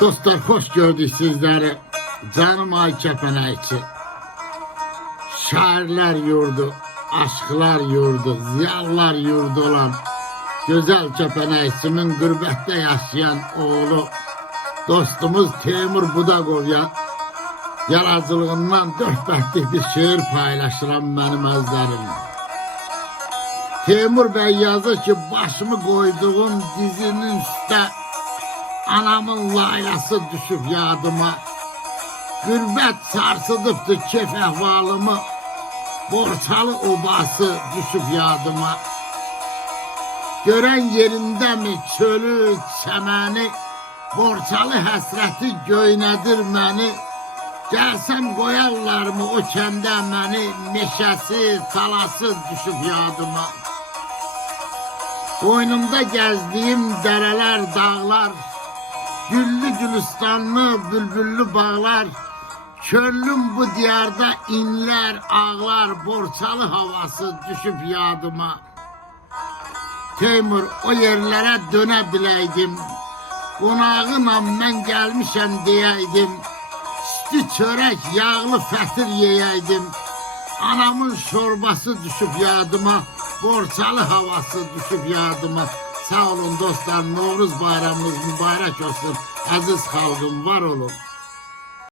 Dostlar, hoş gördük sizleri. Canım ay Kəpənəkçi. Şairlər yurdu, aşklar yurdu, ziyalılar yurdu olan güzel Kəpənəkçimin qürbətdə yaşayan oğlu dostumuz Teymur Budaqovya yaradıcılığından dört bətlik bir şiir paylaşıram benim özlerim. Teymur Bey yazır ki, başımı koyduğum dizinin üstə anamın laylası düşüp yadıma. Gürbət sarsıdıbdı kef əhvalımı, Borçalı obası düşüp yadıma. Görən yerindəmi çölü, çəməni, Borçalı həsrəti göynədir məni. Gəlsəm qoyarlarmı o kəndə məni, Meşəsi, talası düşüp yadıma. Boynumda gəzdiyim dərələr, dağlar, güllü gülistanlı, bülbüllü bağlar, Könlüm bu diyarda inler, ağlar, Borçalı havası düşüp yadıma. Teymur, o yerlere döne bileydim, Qonağınam mən gəlmişəm deyəydim, Sütü çörək, yağlı fətir yeyəydim, Anamın şorbası düşüp yadıma, Borçalı havası düşüp yadıma. Sağ olun dostlar, Novruz bayramınız mübarek olsun. Aziz xalqım, var olun.